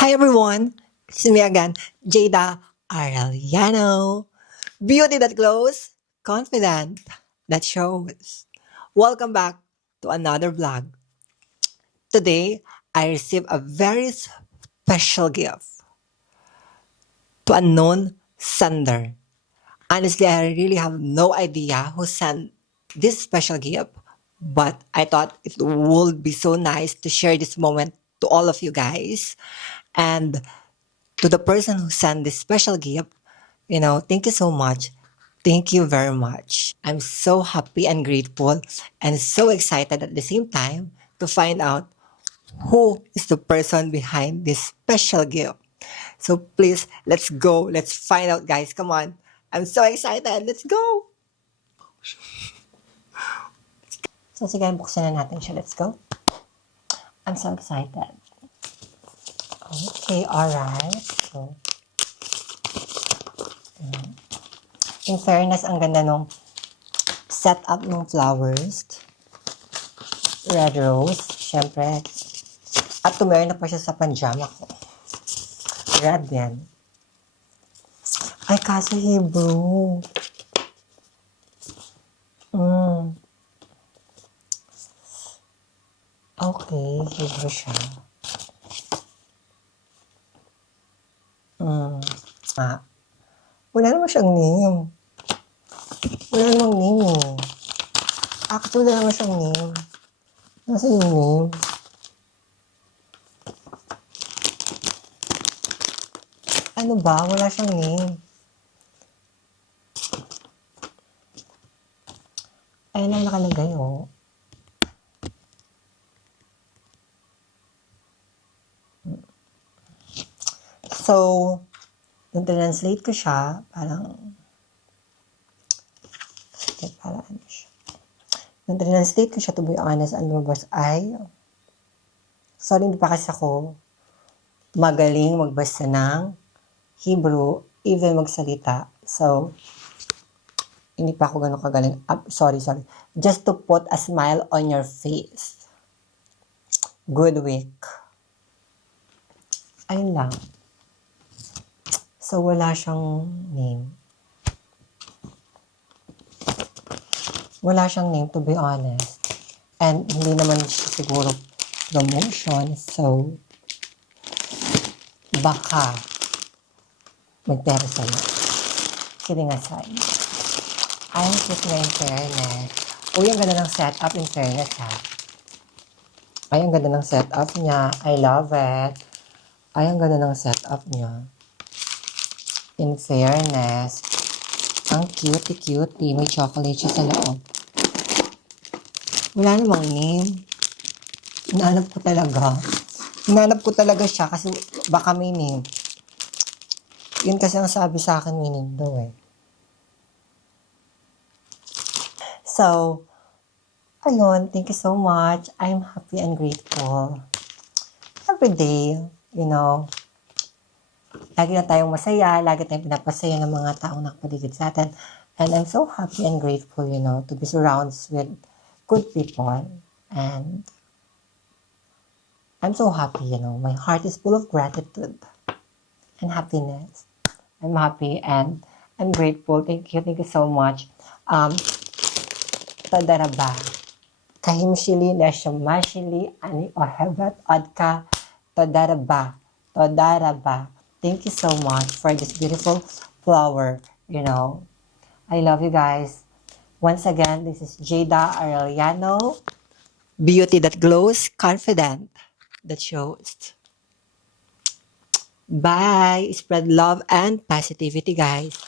Hi everyone, it's me again, Jada Arellano. Beauty that glows, confident that shows. Welcome back to another vlog. Today, I received a very special gift to unknown sender. Honestly, I really have no idea who sent this special gift, but I thought it would be so nice to share this moment to all of you guys. And to the person who sent this special gift, thank you so much. Thank you very much. I'm so happy and grateful and so excited at the same time to find out who is the person behind this special gift. So please, let's go. Let's find out, guys. Come on. I'm so excited. Let's go. So sige, buksan na natin siya. Let's go. I'm so excited. Okay, alright. So, in fairness, ang ganda nung setup ng flowers. Red rose, syempre. At meron na pa siya sa panjama ko. Red yan. Ay, kaso Hebrew. Okay, Hebrew siya. Wala naman siyang name. Wala namang name eh. Actually, wala naman siyang name. Nasa yung name? Ano ba? Wala siyang name. Ayan ang nakalagay, oh. So, nung translate ko siya, parang ano siya. Nung translate ko siya, to be honest, ang lumabas ay, sorry, hindi pa kasi ako magaling magbasa ng Hebrew, even magsalita. So, hindi pa ako ganun kagaling. Sorry. Just to put a smile on your face. Good week. Ayun lang. So, wala siyang name. Wala siyang name, to be honest. And hindi naman siya siguro promotion. So, baka magpera sa'yo. Kidding aside. Ayaw cute na in fairness. Uy, ang ganda ng setup in fairness, ha? Ay, ang ganda ng setup niya. I love it. Ay, ang ganda ng setup niya. In fairness, ang cutie-cutie. May chocolate siya sa loob. Wala namang name. Hinanap ko talaga siya kasi baka may name. Yun kasi ang sabi sa akin, meaning daw eh. So, ayun, thank you so much. I'm happy and grateful. Every day, lagi na tayong masaya, lagi tayong pinapasaya ng mga taong nakapaligid sa atin. And I'm so happy and grateful, to be surrounded with good people. And I'm so happy, my heart is full of gratitude and happiness. I'm happy and I'm grateful. Thank you so much. Tadaraba. Kahimshili, Neshamashili, Ani Ohebat, Adka, Tadaraba. Thank you so much for this beautiful flower, I love you guys. Once again, this is Jada Arellano. Beauty that glows, confident that shows. Bye. Spread love and positivity, guys.